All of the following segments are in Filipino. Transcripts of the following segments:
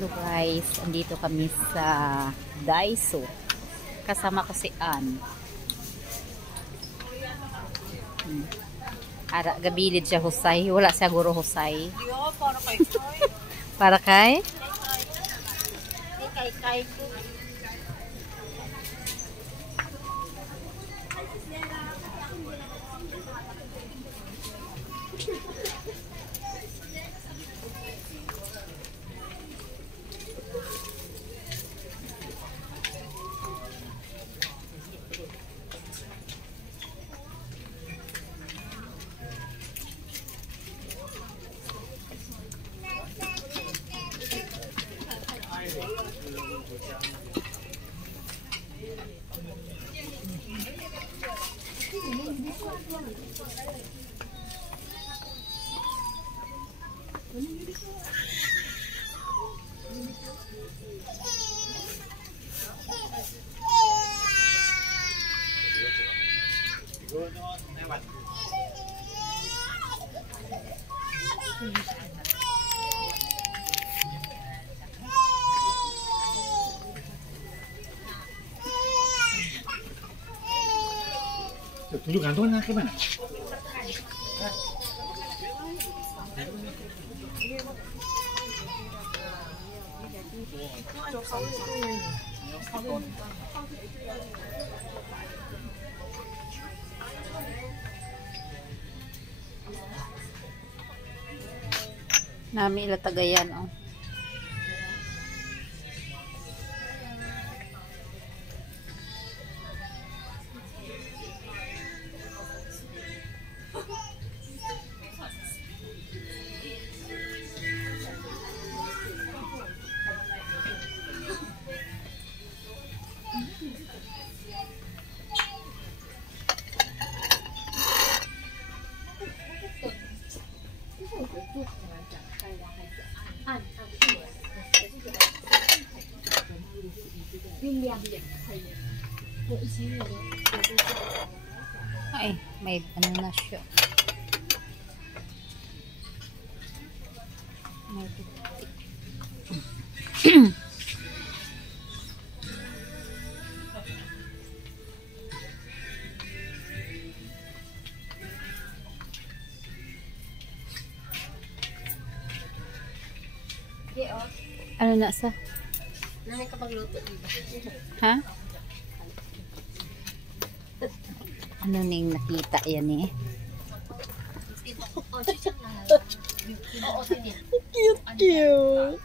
Hello guys, andito kami sa Daiso. Kasama ko si Ann. Ara, gabilid siya husay. Wala siya guro husay. Para kay? Kay. Tunjukkan tuh anak gimana? Nami ila tagayan oh. Ay, may ano na siya. May ano na sa? Nanay ka pagluto, diba? Ha? Ano ning nakita yan eh? Cute.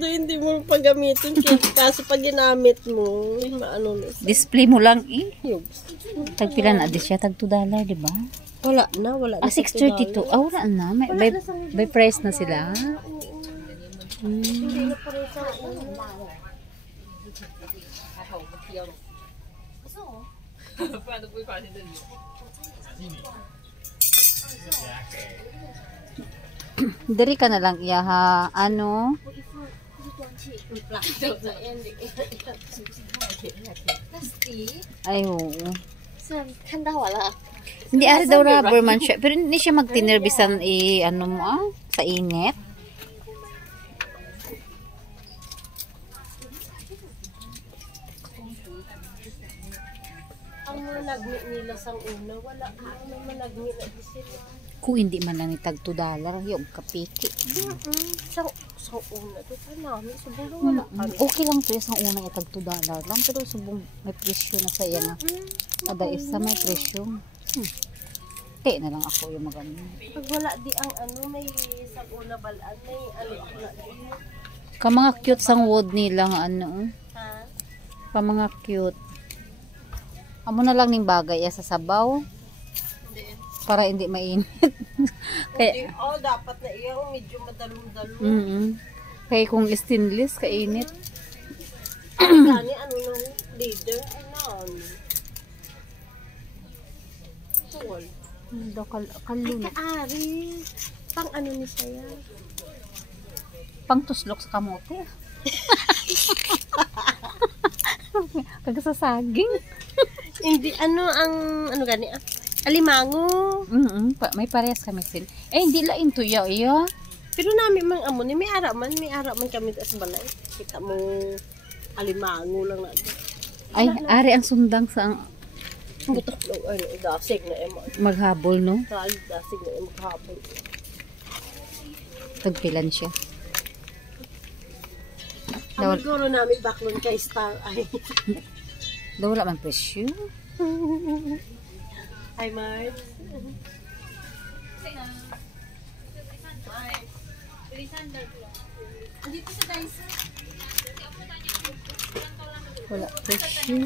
Hindi mo pagamitin. Kaso pag ginamit mo, maano na. Display mo lang eh. Tagpila na di siya, tag $2, di ba? Wala na. 6.32. Ah, wala na. May price na sila. Hindi na pa rin sa Dari ka na lang iya ha. Ano? Ay, oo. Hindi ari daw rubber man siya. Pero hindi siya magtinerbisan ano mo sa init. ang mga nagmi nila sa una, wala naman nagmi na sila. Kung hindi man lang itag $2, yung kapiki. Sa una, ito pa namin, subong wala kami. Okay lang to, sa una itag $2 lang. Pero subong may presyo na sa iya na. Kada isa may presyo. Te na lang ako yung magano. Pag wala di ang ano, may sa una balaan, may ano na din. Ka mga cute sang wood nila nga ano. Ha? Ka mga cute. Amo na lang ning bagay sa sabaw. Hindi. Para hindi mainit. Kaya Dapat na iyang medyo madalong-dalong. Kaya kung stainless kainit. Kani ano nang leader, ano? Tuwal. Do kalun. Ari, pang ano ni saya? Pang tuslok sa kamote. Kagasasaging. Hindi, ano ang, ano gani Alimango. May parehas kami sin. Eh, hindi lain to ya. Pero namin mang amo ni may ara man kami sa balay. Kita mo alimango lang na. Ay, ari ang sundang sa Butok daw ano, dasig na emo. maghabol, no? Kali dasig na emo kahapon. Tagpilan siya. Ang siguro namin baklon kay Star ay. Daw wala man presyo. Hi, Mart. Wala presyo.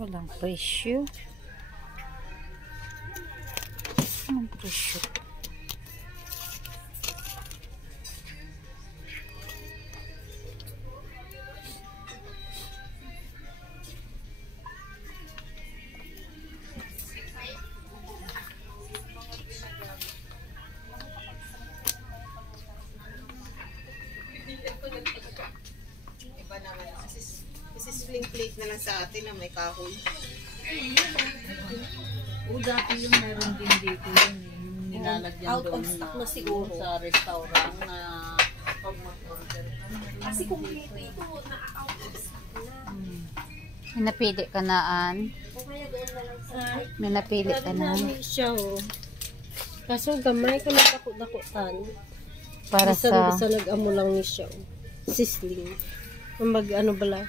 Walang presyo. Anong presyo? Iba naman. Kasi sling plate na lang sa atin na may kahoy. O dati yung meron din dito yun eh. Yung nilalagyan Out doon of stock na siguro. sa restaurant na pag mag-order ka. Kasi kung dito ito na out of stock na. May napili ka naan. O kaya doon na lang sa May napili ka na. namin siya oh. Kaso gamay ka nagdako-dakotan. Para sa... Bisa nag-amo lang ni siya oh. Sisling. Mag ano bala.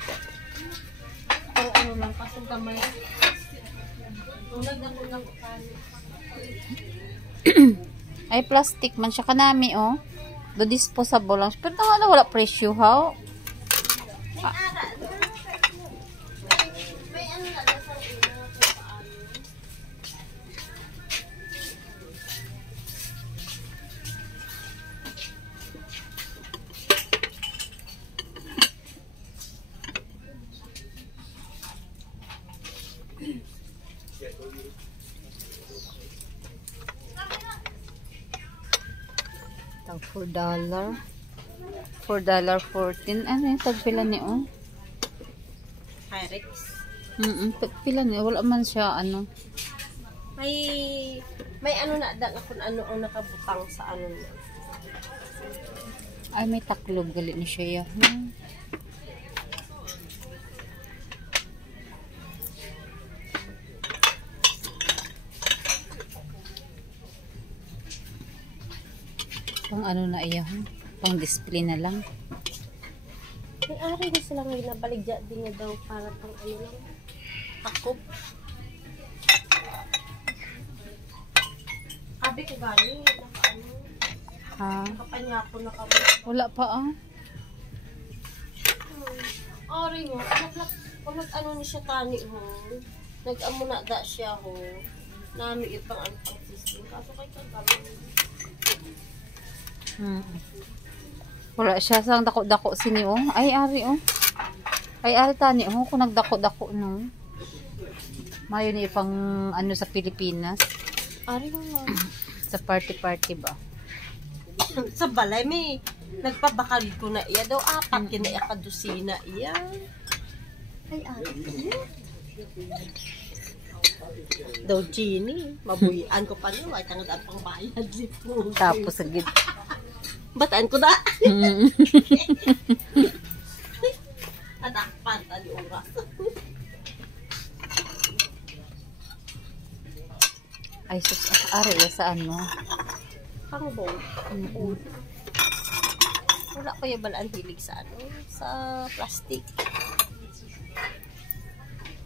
Ang ano lang kaso gamay. Ang nagdako-dakotan. Ay, plastic man siya kanami, oh. Do disposable lang. Pero nga wala presyo, ha? May ano na sa ina kung paano. Tag $4. $4.14. Ano yung tagpila ni, oh? Pyrex. Tagpila ni. Wala man siya, ano. May ano na da na kung ano ang nakabutang sa ano niya. Ay, may taklob. Galit ni siya, hmm. Pang ano na iya, pang display na lang. May ari na sila ngayon na baligya din niya daw para pang ano lang. Takop. Sabi ko gani, naka-ano, Ha? nakapanyapo na kami. Wala pa ah. Ari mo, kung nag-ano ni siya tani ho, nag-amo na da siya ho, nami ipang ang system. Kaso kay kagabi. Wala siya sang dako-dako sini oh. Ay ari oh. Ay ari tani oh kung nagdako-dako no. Mayo ni pang ano sa Pilipinas. Ari mo nga. Sa party-party ba? Sa balay may nagpabakal ko na iya daw apat kinaya kadusina iya. Ay ari. Daw Gini, mabuyan ko pa niyo ay tangad ang pangbayad dito. Tapos agad. Bataan ko na. At akpan tali oras. Ay sus, ari ya sa ano? Pangbong. Wala ko yung balaan hilig sa ano, sa plastic.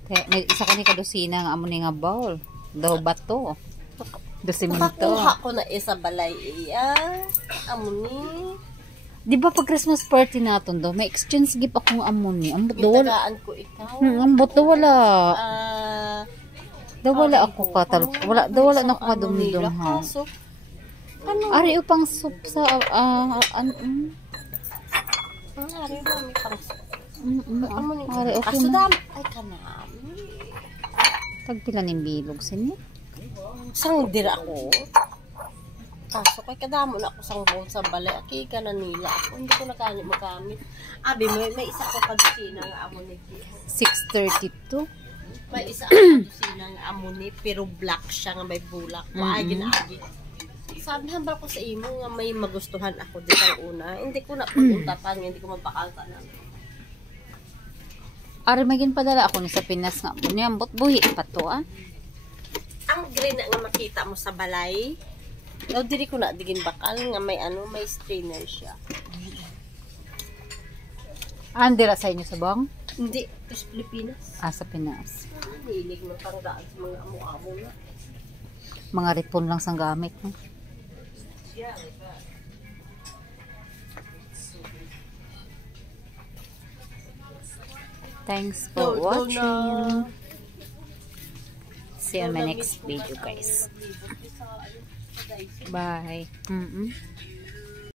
Kaya may isa ka ni kadusina nga amo ni nga bowl. Daw bato. Do simento. Nakakuha ko na isa balay iya. Amo ni. Di ba pag Christmas party naton do, may exchange gift akong amo ni. Ang do wala. Gitagaan ko ikaw. Ang boto wala. Daw wala Ari ako ko. katal. Wala daw wala na ako Isang ano kadumdum nila, ha. kaso, ano? Ari upang soup sa Ang ari ba may pang amo ni. Ari okay Kaso na. dam ay kanami. Tagpila ning bilog sini. Sang dira ako. Kaso kay kadamo na ako sang bowl sa balay. Aki ka na nila ako. Hindi ko na kanya magamit. Abi may isa ko kadusina nga amo ni. 6:32. May isa ako kadusina nga amo ni pero black siya nga may bulak. Waay ginaagi. Sabi hambal ko sa imo nga may magustuhan ako dito ang una. Hindi ko na pag-untapan, hindi ko mapakalta na. Ari magin padala ako ni sa Pinas nga. Niambot buhi pa to ah. Ang green na nga makita mo sa balay, daw diri ko na digin bakal nga may ano, may strainer siya. Andira sa inyo sa bang? Hindi, ito sa Pilipinas. Sa Pinas. Hilig mo tanggaan sa mga amo-amo na. Mga ripon lang sang gamit. No? Thanks for watching. See you on my next video guys. Bye.